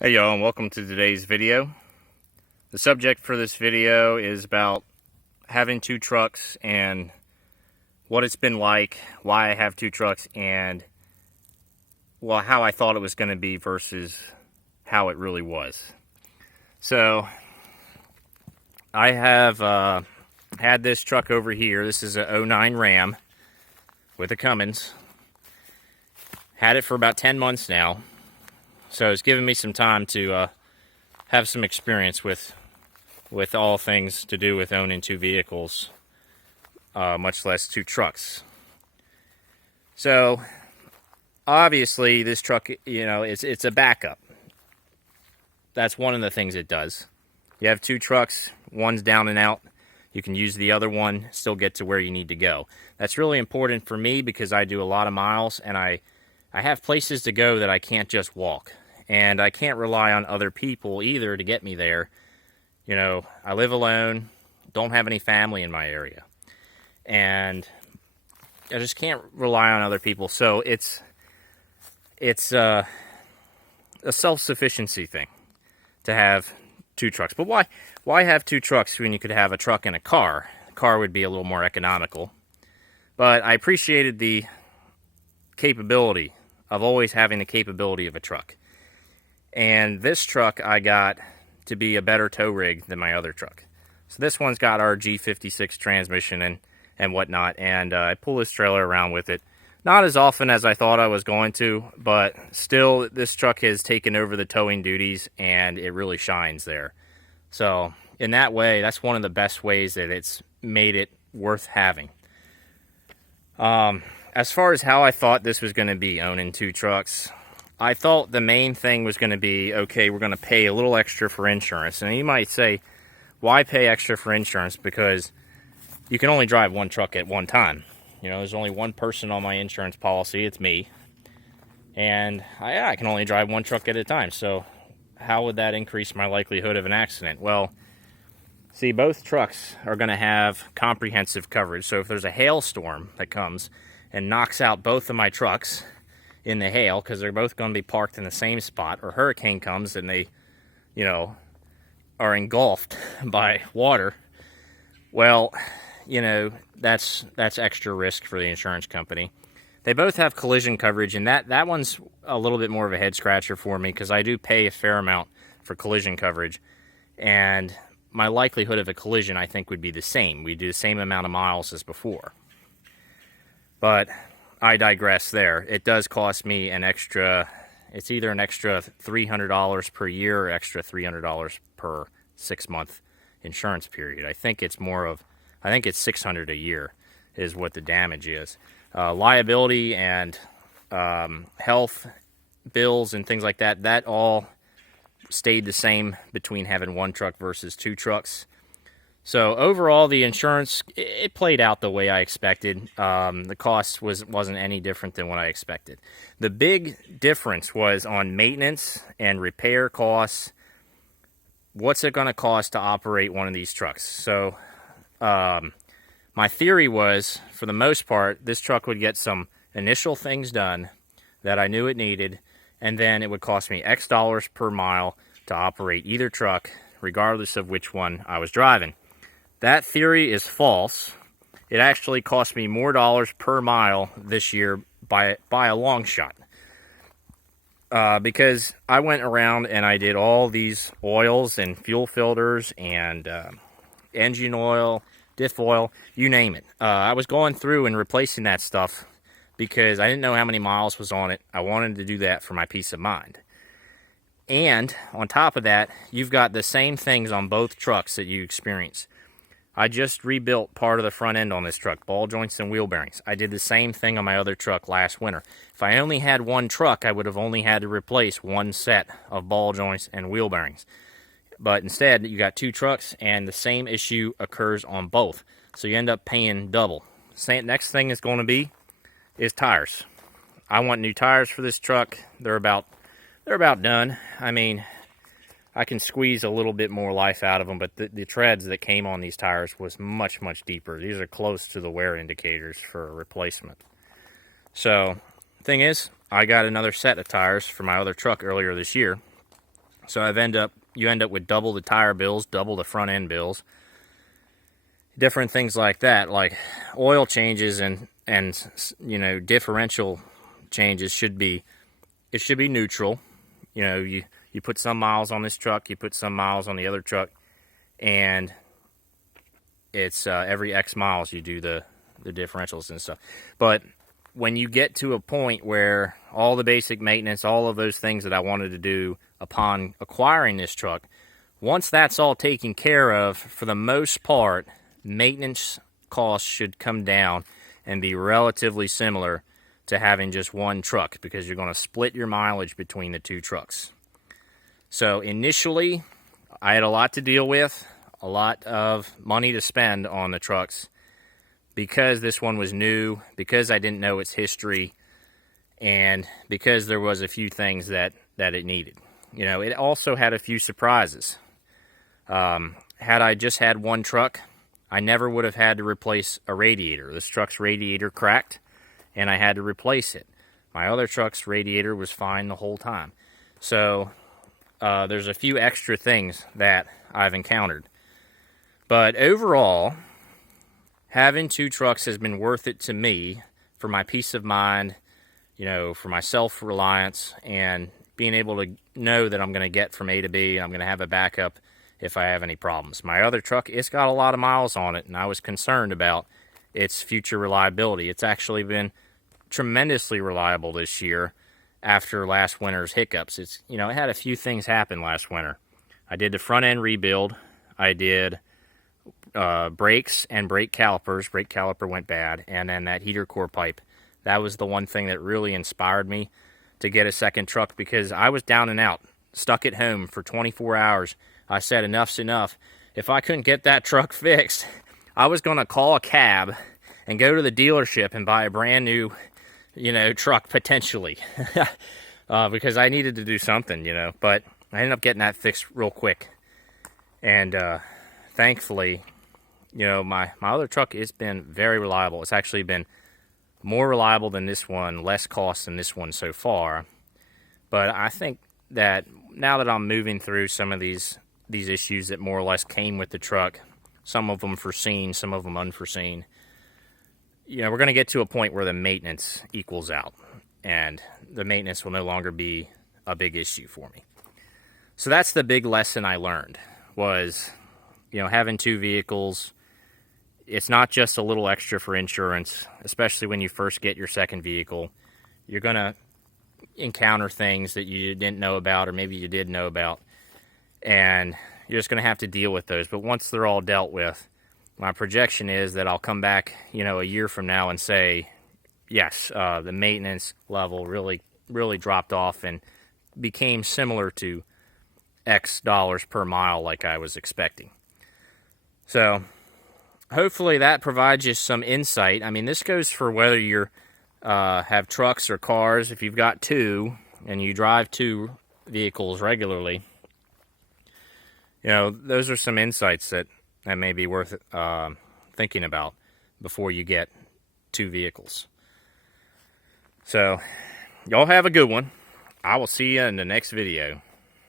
Hey y'all, and welcome to today's video. The subject for this video is about having two trucks and what it's been like, why I have two trucks, and well, how I thought it was going to be versus how it really was. So I have had this truck over here. This is a 09 Ram with a Cummins. Had it for about 10 months now. So it's given me some time to have some experience with all things to do with owning two vehicles, much less two trucks. So obviously this truck, it's a backup. That's one of the things it does. You have two trucks, one's down and out. You can use the other one, still get to where you need to go. That's really important for me because I do a lot of miles and I have places to go that I can't just walk. And I can't rely on other people either to get me there. I live alone, don't have any family in my area. And I just can't rely on other people. So it's a self-sufficiency thing to have two trucks. But why have two trucks when you could have a truck and a car? A car would be a little more economical. But I appreciated the capability of always having the capability of a truck. And this truck I got to be a better tow rig than my other truck. So this one's got our G56 transmission and whatnot, and I pull this trailer around with it. Not as often as I thought I was going to, but still this truck has taken over the towing duties and it really shines there. So in that way, that's one of the best ways that it's made it worth having. As far as how I thought this was going to be owning two trucks, I thought the main thing was going to be, okay, we're going to pay a little extra for insurance. And you might say, why pay extra for insurance? Because you can only drive one truck at one time. There's only one person on my insurance policy. It's me. And I can only drive one truck at a time. So how would that increase my likelihood of an accident? Well, see, both trucks are going to have comprehensive coverage. So if there's a hailstorm that comes and knocks out both of my trucks in the hail, because they're both going to be parked in the same spot, or hurricane comes and they, are engulfed by water, well, that's extra risk for the insurance company. They both have collision coverage, and that one's a little bit more of a head scratcher for me because I do pay a fair amount for collision coverage, and my likelihood of a collision I think would be the same. We do the same amount of miles as before. But I digress there. It does cost me it's either an extra $300 per year or extra $300 per 6-month insurance period. I think it's $600 a year is what the damage is. Liability and health bills and things like that all stayed the same between having one truck versus two trucks. So overall, the insurance, it played out the way I expected. The cost wasn't any different than what I expected. The big difference was on maintenance and repair costs. What's it going to cost to operate one of these trucks? So my theory was, for the most part, this truck would get some initial things done that I knew it needed, and then it would cost me X dollars per mile to operate either truck, regardless of which one I was driving. That theory is false. It actually cost me more dollars per mile this year by a long shot. Because I went around and I did all these oils and fuel filters and engine oil, diff oil, you name it. I was going through and replacing that stuff because I didn't know how many miles was on it. I wanted to do that for my peace of mind. And on top of that, you've got the same things on both trucks that you experience. I just rebuilt part of the front end on this truck, ball joints and wheel bearings. I did the same thing on my other truck last winter. If I only had one truck, I would have only had to replace one set of ball joints and wheel bearings. But instead, you got two trucks, and the same issue occurs on both. So you end up paying double. Next thing is going to be is tires. I want new tires for this truck. They're about done. I mean, I can squeeze a little bit more life out of them, but the treads that came on these tires was much, much deeper. These are close to the wear indicators for a replacement. So, thing is, I got another set of tires for my other truck earlier this year, So you end up with double the tire bills, double the front end bills, different things like that, like oil changes and differential changes should be neutral. You put some miles on this truck, you put some miles on the other truck, and it's every X miles you do the differentials and stuff. But when you get to a point where all the basic maintenance, all of those things that I wanted to do upon acquiring this truck, once that's all taken care of, for the most part, maintenance costs should come down and be relatively similar to having just one truck, because you're going to split your mileage between the two trucks. So initially, I had a lot to deal with, a lot of money to spend on the trucks, because this one was new, because I didn't know its history, and because there was a few things that it needed. It also had a few surprises. Had I just had one truck, I never would have had to replace a radiator. This truck's radiator cracked, and I had to replace it. My other truck's radiator was fine the whole time. So there's a few extra things that I've encountered. But overall, having two trucks has been worth it to me for my peace of mind, for my self-reliance, and being able to know that I'm going to get from A to B, and I'm going to have a backup if I have any problems. My other truck, it's got a lot of miles on it, and I was concerned about its future reliability. It's actually been tremendously reliable this year after last winter's hiccups. It had a few things happen last winter. I did the front end rebuild. I did brakes and brake calipers. Brake caliper went bad, and then that heater core pipe. That was the one thing that really inspired me to get a second truck, because I was down and out, stuck at home for 24 hours. I said, enough's enough. If I couldn't get that truck fixed, I was going to call a cab and go to the dealership and buy a brand new, truck potentially, because I needed to do something, But I ended up getting that fixed real quick, and thankfully, my other truck has been very reliable. It's actually been more reliable than this one, less cost than this one so far. But I think that now that I'm moving through some of these issues that more or less came with the truck, some of them foreseen, some of them unforeseen, we're going to get to a point where the maintenance equals out, and the maintenance will no longer be a big issue for me. So that's the big lesson I learned, was, having two vehicles, it's not just a little extra for insurance, especially when you first get your second vehicle. You're going to encounter things that you didn't know about, or maybe you did know about, and you're just going to have to deal with those. But once they're all dealt with, my projection is that I'll come back, a year from now and say, yes, the maintenance level really, really dropped off and became similar to X dollars per mile like I was expecting. So hopefully that provides you some insight. I mean, this goes for whether you're have trucks or cars. If you've got two and you drive two vehicles regularly, those are some insights that may be worth thinking about before you get two vehicles. So y'all have a good one. I will see you in the next video.